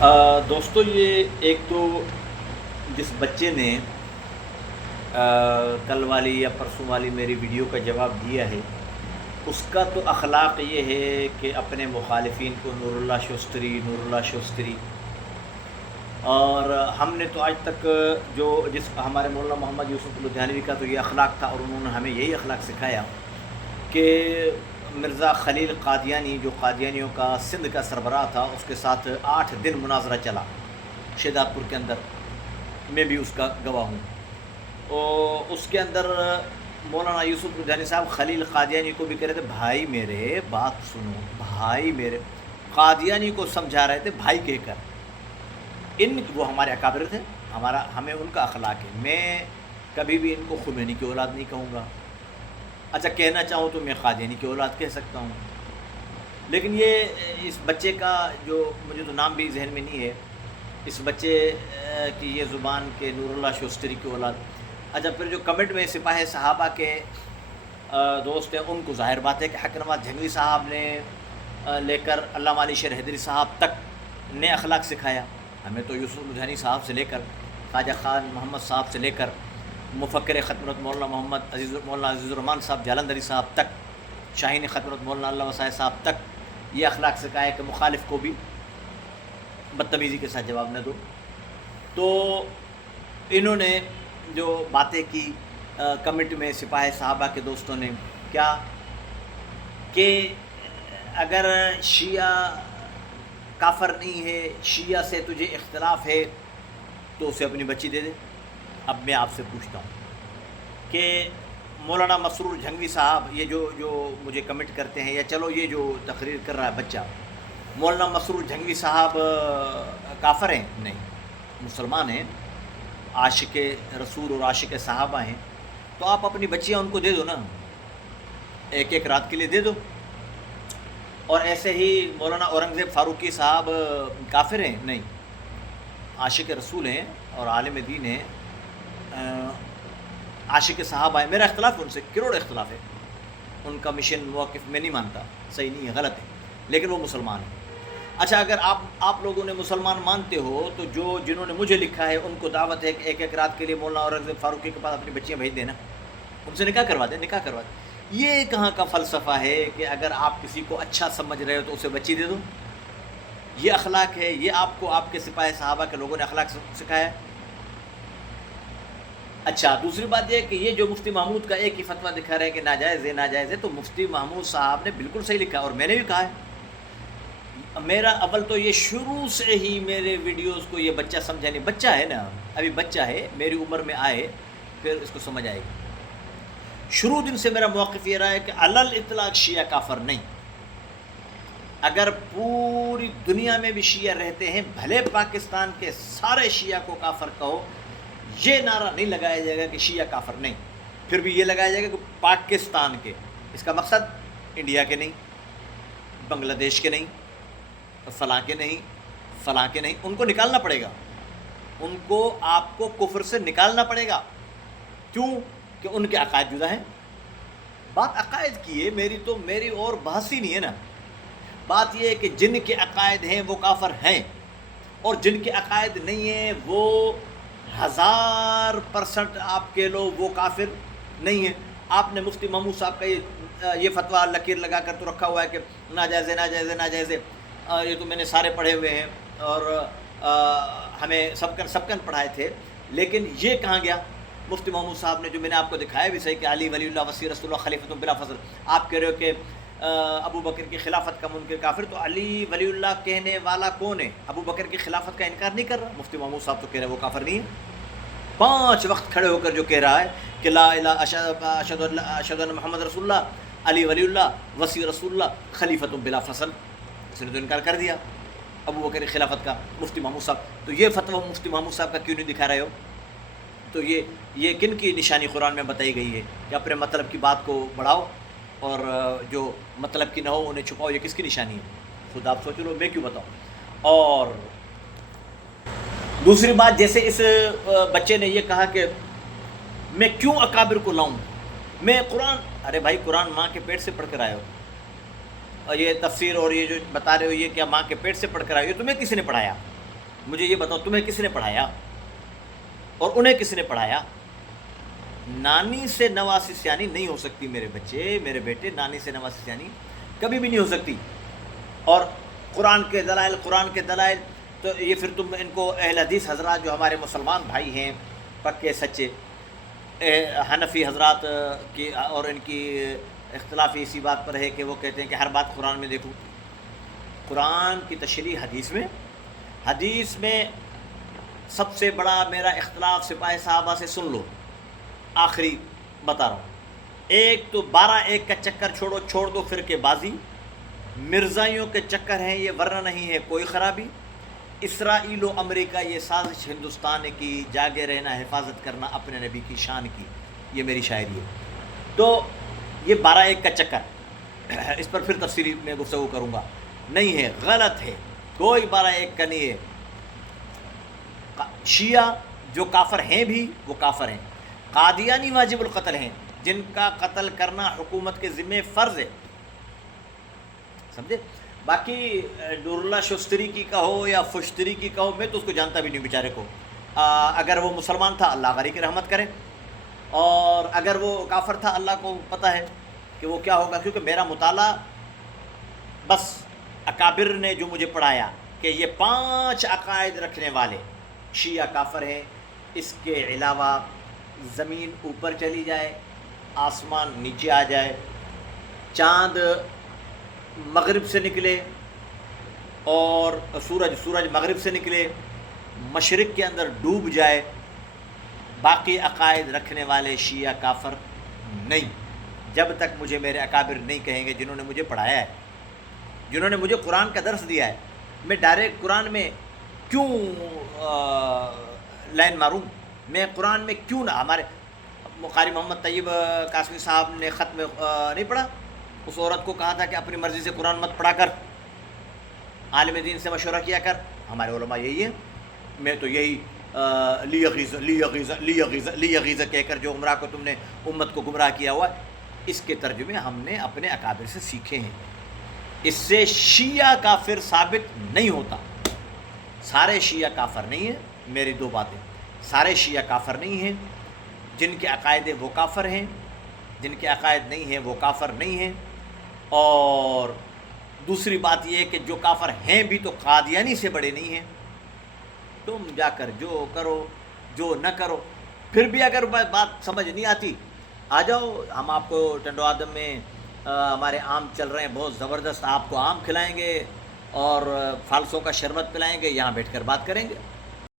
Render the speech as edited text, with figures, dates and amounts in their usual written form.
دوستو یہ ایک تو جس بچے نے کل والی یا پرسوں والی میری ویڈیو کا جواب دیا ہے، اس کا تو اخلاق یہ ہے کہ اپنے مخالفین کو نور اللہ شوستری اور ہم نے تو آج تک جس ہمارے مولانا محمد یوسف لدھیانوی کا تو یہ اخلاق تھا، اور انہوں نے ہمیں یہی اخلاق سکھایا کہ مرزا خلیل قادیانی جو قادیانیوں کا سندھ کا سربراہ تھا، اس کے ساتھ 8 دن مناظرہ چلا شہداد پور کے اندر، میں بھی اس کا گواہ ہوں۔ اور اس کے اندر مولانا یوسف لدھیانوی صاحب خلیل قادیانی کو بھی کہہ رہے تھے بھائی میرے، بات سنو بھائی میرے، قادیانی کو سمجھا رہے تھے بھائی کہہ کر۔ وہ ہمارے اکابر تھے، ہمیں ان کا اخلاق ہے۔ میں کبھی بھی ان کو خمینی کی اولاد نہیں کہوں گا، اچھا کہنا چاہوں تو میں قادیانی کی اولاد کہہ سکتا ہوں، لیکن یہ اس بچے کا جو مجھے تو نام بھی ذہن میں نہیں ہے، اس بچے کی یہ زبان کے نور اللہ شوستری کی اولاد۔ اچھا پھر جو کمنٹ میں سپاہ صحابہ کے دوست ہیں، ان کو ظاہر بات ہے کہ حق نواز جھنگوی صاحب نے لے کر علامہ علی شیر حیدری صاحب تک نے اخلاق سکھایا۔ ہمیں تو یوسف لدھیانوی صاحب سے لے کر خواجہ خان محمد صاحب سے لے کر مفکر ختمرت مولانا مولانا عزیز الرحمان صاحب جالندھری صاحب تک، شاہین ختمرت مولانا اللہ وسائے صاحب تک یہ اخلاق سکھایا کہ مخالف کو بھی بدتمیزی کے ساتھ جواب نہ دو۔ تو انہوں نے جو باتیں کی کمنٹ میں سپاہ صحابہ کے دوستوں نے، کیا کہ اگر شیعہ کافر نہیں ہے، شیعہ سے تجھے اختلاف ہے تو اسے اپنی بچی دے دے۔ اب میں آپ سے پوچھتا ہوں کہ مولانا مسرور جھنگوی صاحب، یہ جو مجھے کمنٹ کرتے ہیں، یا چلو یہ جو تقریر کر رہا ہے بچہ، مولانا مسرور جھنگوی صاحب کافر ہیں؟ نہیں، مسلمان ہیں، عاشق رسول اور عاشق صحابہ ہیں۔ تو آپ اپنی بچیاں ان کو دے دو نا، ایک رات کے لیے دے دو۔ اور ایسے ہی مولانا اورنگزیب فاروقی صاحب کافر ہیں؟ نہیں، عاشق رسول ہیں اور عالم دین ہیں، عاشق صحابہ ہیں۔ میرا اختلاف ان سے کروڑ اختلاف ہے، ان کا مشن موقف میں نہیں مانتا، صحیح نہیں ہے، غلط ہے، لیکن وہ مسلمان ہیں۔ اچھا اگر آپ لوگوں نے مسلمان مانتے ہو تو جنہوں نے مجھے لکھا ہے ان کو دعوت ہے کہ ایک رات کے لیے مولانا اورنگزیب فاروقی کے پاس اپنی بچیاں بھیج دینا، ان سے نکاح کروا دیں۔ یہ کہاں کا فلسفہ ہے کہ اگر آپ کسی کو اچھا سمجھ رہے ہو تو اسے بچی دے دو؟ یہ اخلاق ہے؟ یہ آپ کو آپ کے سپاہ صحابہ کے لوگوں نے اخلاق سکھایا ہے؟ اچھا دوسری بات یہ کہ یہ جو مفتی محمود کا ایک ہی فتویٰ دکھا رہے ہیں کہ ناجائز ہے، تو مفتی محمود صاحب نے بالکل صحیح لکھا، اور میں نے بھی کہا ہے۔ میرا اول تو یہ شروع سے ہی میرے ویڈیوز کو یہ بچہ سمجھا نہیں، بچہ ہے نا، ابھی بچہ ہے، میری عمر میں آئے پھر اس کو سمجھ آئے گی۔ شروع دن سے میرا موقف یہ رہا ہے کہ علی الاطلاق شیعہ کافر نہیں۔ اگر پوری دنیا میں بھی شیعہ رہتے ہیں، بھلے پاکستان کے سارے شیعہ کو کافر کہو، یہ نعرہ نہیں لگایا جائے گا کہ شیعہ کافر نہیں۔ پھر بھی یہ لگایا جائے گا کہ پاکستان کے، اس کا مقصد انڈیا کے نہیں، بنگلہ دیش کے نہیں، فلاں کے نہیں، ان کو نکالنا پڑے گا، ان کو آپ کو کفر سے نکالنا پڑے گا۔ کیوں؟ کہ ان کے عقائد جدا ہیں۔ بات عقائد کی ہے، میری اور بحث ہی نہیں ہے نا۔ بات یہ ہے کہ جن کے عقائد ہیں وہ کافر ہیں، اور جن کے عقائد نہیں ہیں وہ 1000% آپ کہہ لو وہ کافر نہیں ہیں۔ آپ نے مفتی محمود صاحب کا یہ فتویٰ لکیر لگا کر تو رکھا ہوا ہے کہ ناجائز ہے، یہ تو میں نے سارے پڑھے ہوئے ہیں، اور ہمیں سب کن پڑھائے تھے، لیکن یہ کہاں گیا؟ مفتی محمود صاحب نے جو میں نے آپ کو دکھایا بھی صحیح کہ علی ولی اللہ وصی رسول اللہ خلیفۃ بلا فضل، آپ کہہ رہے ہو کہ ابو بکر کی خلافت کا منکر کافر، تو علی ولی اللہ کہنے والا کون ہے؟ ابو بکر کی خلافت کا انکار نہیں کر رہا؟ مفتی محمود صاحب تو کہہ رہے ہیں وہ کافر نہیں ہے۔ 5 وقت کھڑے ہو کر جو کہہ رہا ہے کہ لا الہ اشہد ان محمد رسول اللہ، علی ولی اللہ، وصی رسول اللہ، خلیفۃ بلا فصل، اس نے تو انکار کر دیا ابو بکر کی خلافت کا مفتی محمود صاحب۔ تو یہ فتویٰ مفتی محمود صاحب کا کیوں نہیں دکھا رہے ہو؟ تو یہ کن کی نشانی قرآن میں بتائی گئی ہے کہ اپنے مطلب کی بات کو بڑھاؤ اور جو مطلب کی نہ ہو انہیں چھپاؤ؟ یہ کس کی نشانی ہے؟ خود آپ سوچ لو، میں کیوں بتاؤں؟ اور دوسری بات، جیسے اس بچے نے یہ کہا کہ میں کیوں اکابر کو لاؤں، میں قرآن، ارے بھائی قرآن ماں کے پیٹ سے پڑھ کر آئے ہو، اور یہ تفسیر اور یہ جو بتا رہے ہو یہ کیا ماں کے پیٹ سے پڑھ کر آئے ہو؟ تمہیں کسی نے پڑھایا؟ مجھے یہ بتاؤ تمہیں کس نے پڑھایا اور انہیں کس نے پڑھایا؟ نانی سے نواسی سیانی نہیں ہو سکتی میرے بچے، میرے بیٹے، نانی سے نواسی سیانی کبھی بھی نہیں ہو سکتی۔ اور قرآن کے دلائل تو یہ پھر تم ان کو اہل حدیث حضرات جو ہمارے مسلمان بھائی ہیں پکے سچے، حنفی حضرات کی اور ان کی اختلافی اسی بات پر ہے کہ وہ کہتے ہیں کہ ہر بات قرآن میں دیکھو۔ قرآن کی تشریح حدیث میں سب سے بڑا میرا اختلاف سپاہی صحابہ سے سن لو، آخری بتا رہا ہوں۔ ایک تو 12-1 کا چکر چھوڑ دو فرقے بازی، مرزائیوں کے چکر ہیں یہ، ورنہ نہیں ہے کوئی خرابی۔ اسرائیل و امریکہ یہ سازش ہندوستان کی، جاگے رہنا حفاظت کرنا اپنے نبی کی شان کی، یہ میری شاعری ہے۔ تو یہ 12-1 کا چکر، اس پر پھر تفصیلی میں گفتگو کروں گا، نہیں ہے، غلط ہے، کوئی 12-1 کا نہیں ہے۔ شیعہ جو کافر ہیں بھی وہ کافر ہیں، قادیانی واجب القتل ہیں، جن کا قتل کرنا حکومت کے ذمہ فرض ہے، سمجھے؟ باقی نور اللہ شستری کی کہو یا فشتری کی کہو، میں تو اس کو جانتا بھی نہیں بیچارے کو، اگر وہ مسلمان تھا اللہ غری کی رحمت کرے، اور اگر وہ کافر تھا اللہ کو پتہ ہے کہ وہ کیا ہوگا، کیونکہ میرا مطالعہ بس اکابر نے جو مجھے پڑھایا کہ یہ 5 عقائد رکھنے والے شیعہ کافر ہیں، اس کے علاوہ زمین اوپر چلی جائے، آسمان نیچے آ جائے، چاند مغرب سے نکلے اور سورج مغرب سے نکلے، مشرق کے اندر ڈوب جائے، باقی عقائد رکھنے والے شیعہ کافر نہیں، جب تک مجھے میرے اکابر نہیں کہیں گے جنہوں نے مجھے پڑھایا ہے، جنہوں نے مجھے قرآن کا درس دیا ہے۔ میں ڈائریکٹ قرآن میں کیوں لائن ماروں؟ میں قرآن میں کیوں نہ، ہمارے قاری محمد طیب قاسمی صاحب نے خط میں نہیں پڑھا، اس عورت کو کہا تھا کہ اپنی مرضی سے قرآن مت پڑھا کر، عالم دین سے مشورہ کیا کر۔ ہمارے علماء یہی ہیں، میں تو یہی لیغیظ کہہ کر جو گمراہ کو تم نے امت کو گمراہ کیا ہوا، اس کے ترجمے ہم نے اپنے اکابر سے سیکھے ہیں، اس سے شیعہ کافر ثابت نہیں ہوتا۔ سارے شیعہ کافر نہیں ہیں، میری 2 باتیں، سارے شیعہ کافر نہیں ہیں، جن کے عقائد وہ کافر ہیں، جن کے عقائد نہیں ہیں وہ کافر نہیں ہیں، اور دوسری بات یہ ہے کہ جو کافر ہیں بھی تو قادیانی سے بڑے نہیں ہیں۔ تم جا کر جو کرو جو نہ کرو، پھر بھی اگر بات سمجھ نہیں آتی آ جاؤ، ہم آپ کو ٹنڈو آدم میں ہمارے آم چل رہے ہیں بہت زبردست، آپ کو آم کھلائیں گے اور فالسوں کا شربت پلائیں گے، یہاں بیٹھ کر بات کریں گے۔